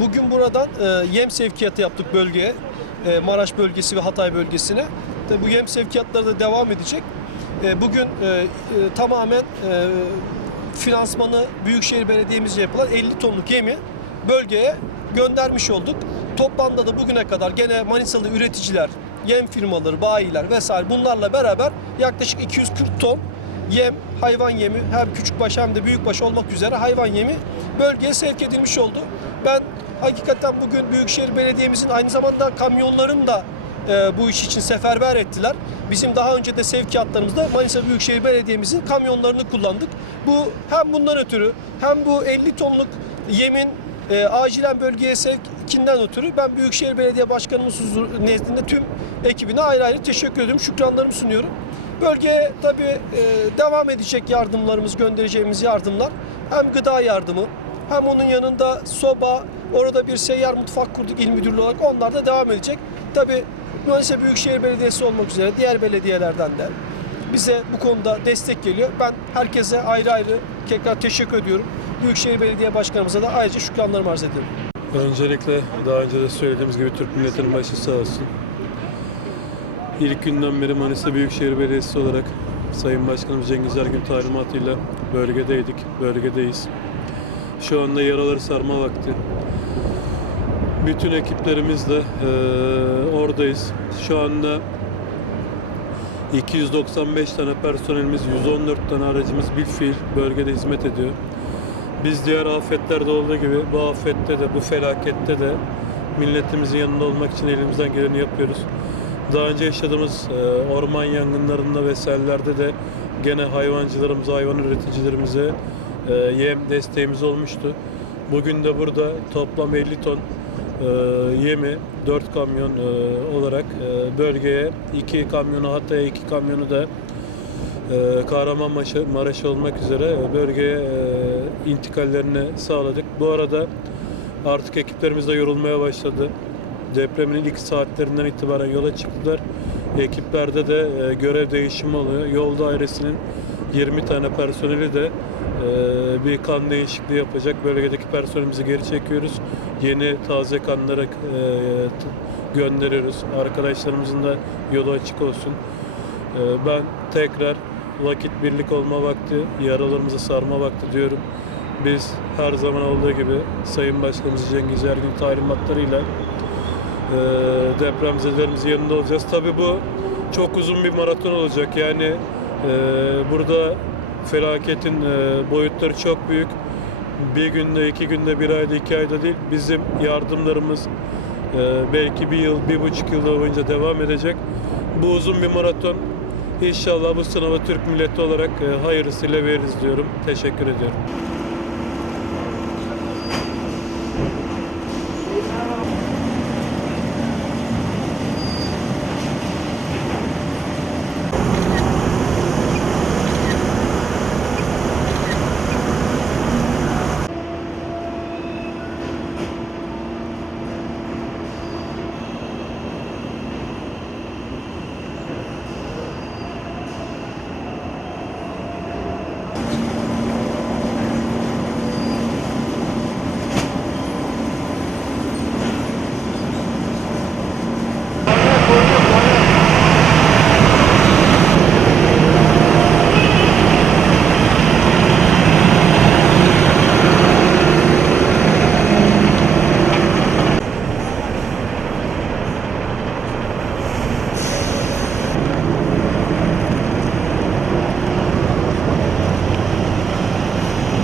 bugün buradan e, yem sevkiyatı yaptık bölgeye. E, Maraş bölgesi ve Hatay bölgesine. Tabii bu yem sevkiyatları da devam edecek. E, bugün e, e, tamamen e, finansmanı Büyükşehir Belediye'mizce yapılan 50 tonluk yemi bölgeye göndermiş olduk. Toplamda da bugüne kadar gene Manisalı üreticiler, yem firmaları, bayiler vesaire bunlarla beraber yaklaşık 240 ton yem, hayvan yemi hem küçükbaş hem de büyükbaş olmak üzere hayvan yemi bölgeye sevk edilmiş oldu. Ben hakikaten bugün Büyükşehir Belediye'mizin aynı zamanda kamyonların da e, bu iş için seferber ettiler. Bizim daha önce de sevkiyatlarımızda Manisa Büyükşehir Belediye'mizin kamyonlarını kullandık. Bu hem bundan ötürü hem bu 50 tonluk yemin e, acilen bölgeye sevkinden ötürü ben Büyükşehir Belediye Başkanımız nezdinde tüm ekibine ayrı ayrı teşekkür ediyorum. Şükranlarımı sunuyorum. Bölgeye tabii e, devam edecek yardımlarımız, göndereceğimiz yardımlar hem gıda yardımı hem onun yanında soba, orada bir seyyar mutfak kurduk il müdürlüğü olarak onlar da devam edecek. Tabii Manisa Büyükşehir Belediyesi olmak üzere diğer belediyelerden de bize bu konuda destek geliyor. Ben herkese ayrı ayrı tekrar teşekkür ediyorum. Büyükşehir Belediye Başkanımıza da ayrıca şükranlarımı arz ediyorum. Öncelikle daha önce de söylediğimiz gibi Türk milletinin başı sağ olsun. İlk günden beri Manisa Büyükşehir Belediyesi olarak Sayın Başkanımız Cengiz Ergün talimatıyla bölgedeydik, bölgedeyiz. Şu anda yaraları sarma vakti. Bütün ekiplerimizle eee, oradayız. Şu anda 295 tane personelimiz, 114 tane aracımız bir fiil bölgede hizmet ediyor. Biz diğer afetlerde olduğu gibi bu afette de bu felakette de milletimizin yanında olmak için elimizden geleni yapıyoruz. Daha önce yaşadığımız e, orman yangınlarında vesairelerde de gene hayvancılarımıza, hayvan üreticilerimize e, yem desteğimiz olmuştu. Bugün de burada toplam 50 ton e, yemi 4 kamyon e, olarak e, bölgeye 2 kamyonu Hatay'a 2 kamyonu da e, Kahramanmaraş olmak üzere bölgeye e, intikallerini sağladık. Bu arada artık ekiplerimiz de yorulmaya başladı. Depremin ilk saatlerinden itibaren yola çıktılar. Ekiplerde de e, görev değişimi oluyor. Yol dairesinin 20 tane personeli de e, bir kan değişikliği yapacak. Bölgedeki personelimizi geri çekiyoruz. Yeni taze kanları e, gönderiyoruz. Arkadaşlarımızın da yolu açık olsun. Ee, Ben tekrar vakit birlik olma vakti, yaralarımızı sarma vakti diyorum. Biz her zaman olduğu gibi Sayın Başkanımız Cengiz Ergün talimatlarıyla e, depremzedelerimizin yanında olacağız. Tabii bu çok uzun bir maraton olacak. Yani e, burada felaketin e, boyutları çok büyük. Bir günde, iki günde, bir ayda, iki ayda değil. Bizim yardımlarımız e, belki bir yıl, bir buçuk yıl boyunca devam edecek. Bu uzun bir maraton. İnşallah bu sınava Türk milleti olarak e, hayırlısıyla veririz diyorum. Teşekkür ediyorum.